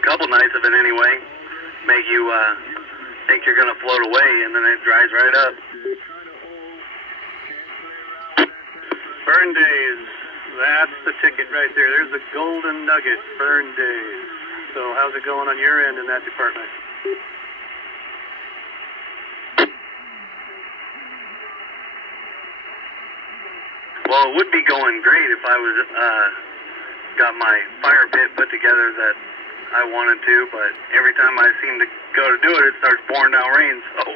a couple nights of it anyway. Make you think you're going to float away, and then it dries right up. Burn days. That's the ticket right there. There's the golden nugget, burn days. So how's it going on your end in that department? Well, it would be going great if I was got my fire pit put together that I wanted to, but every time I seem to go to do it, it starts pouring down rain, so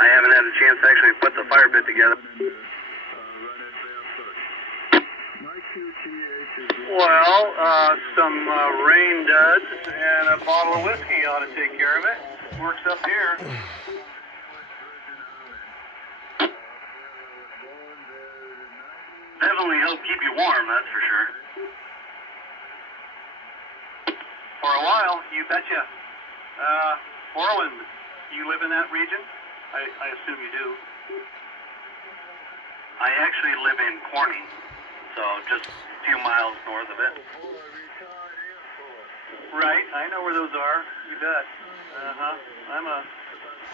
I haven't had a chance to actually put the fire pit together. Well, some rain duds and a bottle of whiskey ought to take care of it. Works up here. Definitely help keep you warm, that's for sure. For a while, you betcha. Orland, you live in that region? I assume you do. I actually live in Corning, so just a few miles north of it. Right, I know where those are. You bet. I'm a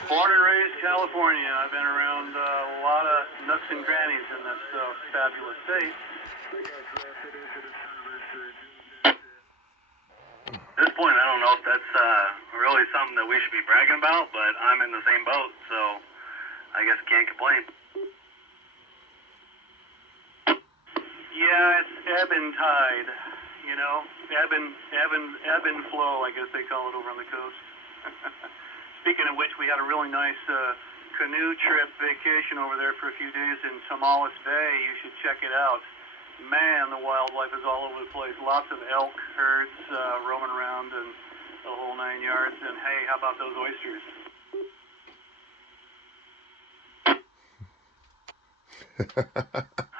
born and raised California. I've been around a lot of nooks and crannies in this fabulous state. At this point, I don't know if that's really something that we should be bragging about, but I'm in the same boat, so I guess can't complain. Yeah, it's ebb and tide, you know, ebb and flow, I guess they call it over on the coast. Speaking of which, we had a really nice canoe trip vacation over there for a few days in Tomales Bay. You should check it out. Man, the wildlife is all over the place. Lots of elk herds roaming around and the whole 9 yards. And hey, how about those oysters?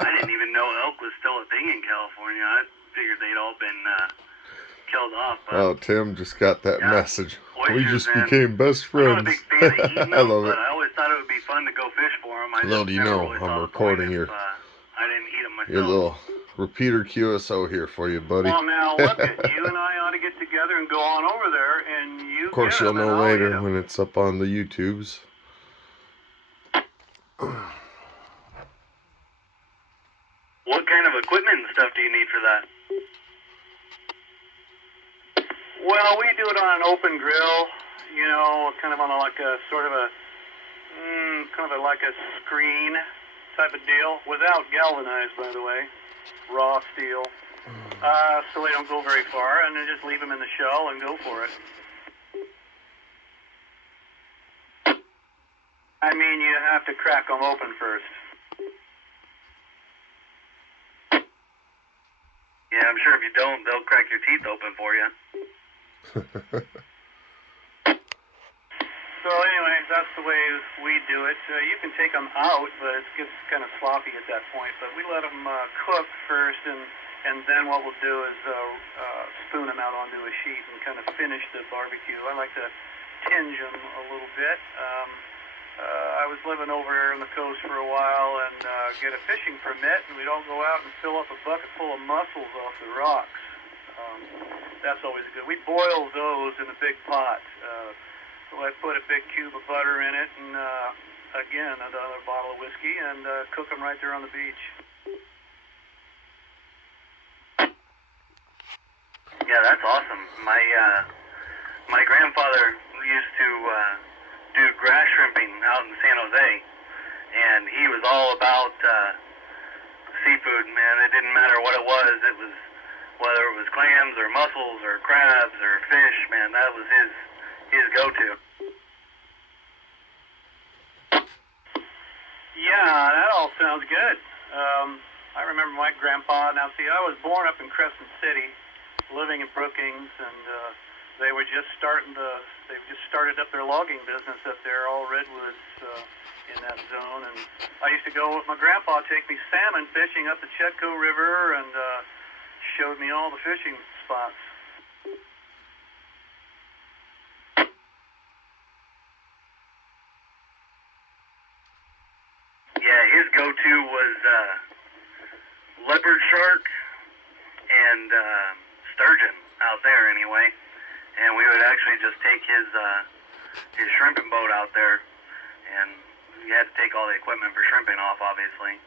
I didn't even know elk was still a thing in California. I figured they'd all been killed off. Oh, Tim just got that message. We Oysters, just man. became best I'm not a friends. big fan of eating them, I love but it. I always thought it would be fun to go fish for them. I Little just do you never know, really I'm saw the recording point your if, I didn't eat them myself. Your little repeater QSO here for you, buddy. Well, now look at you and I ought to get together and go on over there, and you. Of course, you'll know later when it's up on the YouTubes. What kind of equipment and stuff do you need for that? Well, we do it on an open grill, you know, kind of on like a sort of a, like a screen type of deal, without galvanized, by the way, raw steel. So they don't go very far, and then just leave them in the shell and go for it. I mean, you have to crack them open first. Yeah, I'm sure if you don't, they'll crack your teeth open for you. So anyway, that's the way we do it. You can take them out, but it gets kind of sloppy at that point. But we let them cook first, and then what we'll do is spoon them out onto a sheet and kind of finish the barbecue. I like to tinge them a little bit. I was living over here on the coast for a while and get a fishing permit, and we'd all go out and fill up a bucket full of mussels off the rocks. That's always good. We boil those in a big pot. So I put a big cube of butter in it, and again, another bottle of whiskey, and cook them right there on the beach. Yeah, that's awesome. My grandfather used to do grass shrimping out in San Jose, and he was all about seafood, man. It didn't matter what it was. It was whether it was clams or mussels or crabs or fish, man. That was his go-to. Yeah, that all sounds good. I remember my grandpa. Now, see, I was born up in Crescent City, living in Brookings, and they just started up their logging business up there, all redwoods in that zone. And I used to go with my grandpa, take me salmon fishing up the Chetco River, and showed me all the fishing spots. Yeah, his go-to was leopard shark and sturgeon out there anyway. and we would actually just take his shrimping boat out there, and we had to take all the equipment for shrimping off, obviously.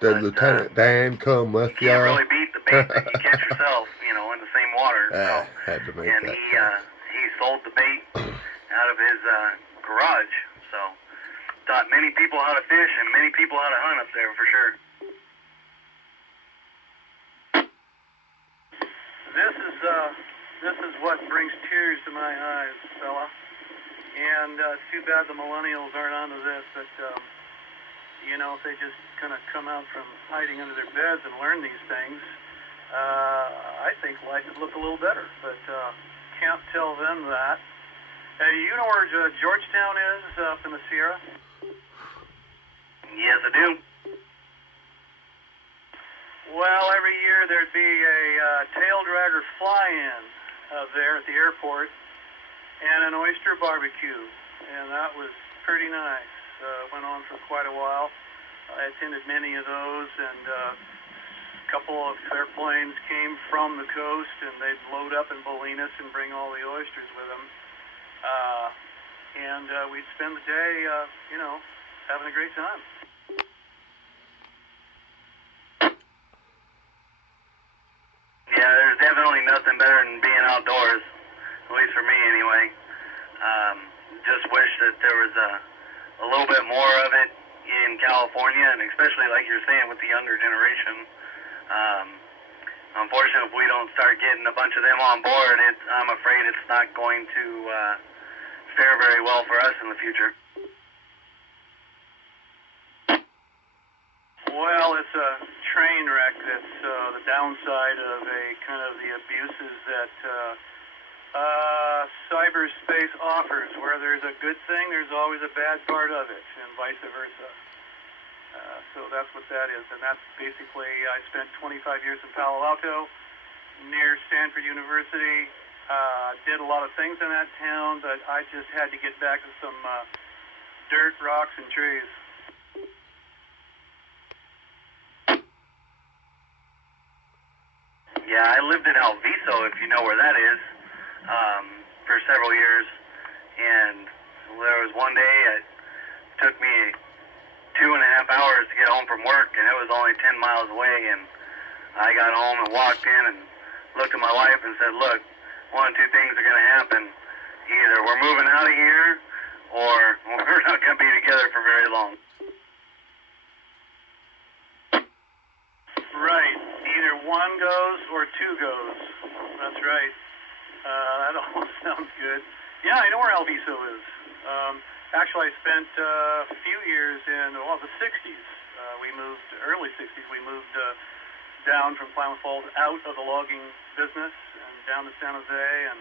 Did But, Lieutenant Dan come with you can't y'all? really beat the bait that you catch yourself, you know, in the same water. So, Had to make and that he sold the bait out of his garage. So taught many people how to fish and many people how to hunt up there for sure. This is what brings tears to my eyes, fella. And it's too bad the millennials aren't onto this, but you know, if they just kind of come out from hiding under their beds and learn these things, I think life would look a little better. But can't tell them that. You know where Georgetown is up in the Sierra? Yes, I do. Well, every year there'd be a tail dragger fly-in there at the airport and an oyster barbecue, and that was pretty nice. Went on for quite a while. I attended many of those, and a couple of airplanes came from the coast, and they'd load up in Bolinas and bring all the oysters with them. And we'd spend the day, you know, having a great time. Yeah, there's definitely nothing better than being outdoors, at least for me anyway. Just wish that there was a little bit more of it in California, and especially like you're saying with the younger generation. Unfortunately, if we don't start getting a bunch of them on board, I'm afraid it's not going to fare very well for us in the future. Well, it's a train wreck. That's the downside of the abuses that cyberspace offers. Where there's a good thing, there's always a bad part of it, and vice versa. So that's what that is, and that's basically, I spent 25 years in Palo Alto, near Stanford University. Did a lot of things in that town, but I just had to get back to some dirt, rocks, and trees. Yeah, I lived in Alviso, if you know where that is, for several years, and there was one day it took me 2.5 hours to get home from work, and it was only 10 miles away, and I got home and walked in and looked at my wife and said, look, one of two things are going to happen. Either we're moving out of here, or we're not going to be together for very long. Right. Either one goes or two goes. That's right. That all sounds good. Yeah, I know where Alviso is. Actually, I spent a few years in, the 60s. Early 60s, we moved down from Klamath Falls out of the logging business and down to San Jose, and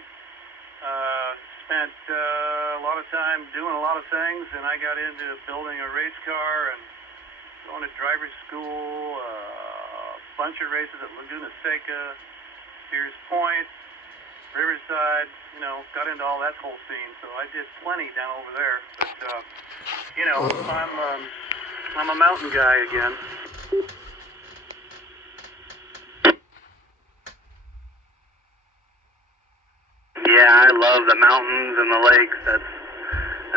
spent a lot of time doing a lot of things, and I got into building a race car and going to driver's school, bunch of races at Laguna Seca, Spears Point, Riverside, you know, got into all that whole scene, so I did plenty down over there, but, you know, I'm a mountain guy again. Yeah, I love the mountains and the lakes. That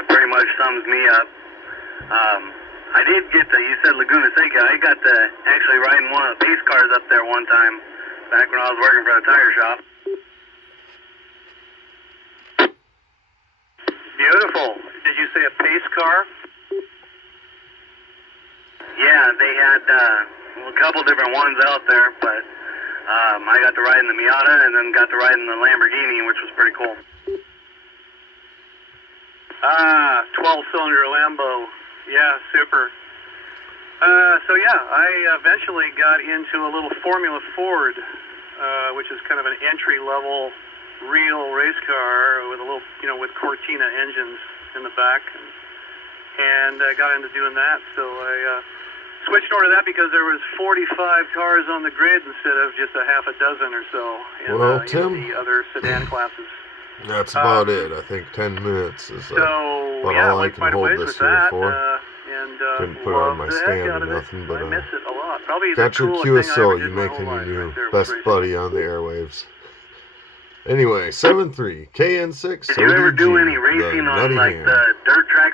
pretty much sums me up. I did get you said Laguna Seca. I got to actually ride in one of the pace cars up there one time, back when I was working for the tire shop. Beautiful. Did you say a pace car? Yeah, they had a couple different ones out there, but I got to ride in the Miata and then got to ride in the Lamborghini, which was pretty cool. 12-cylinder Lambo. Yeah, super. So yeah, I eventually got into a little Formula Ford, which is kind of an entry-level real race car with a little, you know, with Cortina engines in the back, and I got into doing that. So I switched over to that because there was 45 cars on the grid instead of just a half a dozen or so in, Tim, in the other sedan classes. That's about it. I think 10 minutes is so about yeah, all I can hold this here for. Didn't put on my stand or nothing, but I miss it a lot. Probably got the your coolest thing I ever QSO, did you my making whole your life new right there. best buddy on the airwaves. Anyway, 7-3, KN6ODG Did you ever do any The racing on Nutty like Ham. the dirt tracks?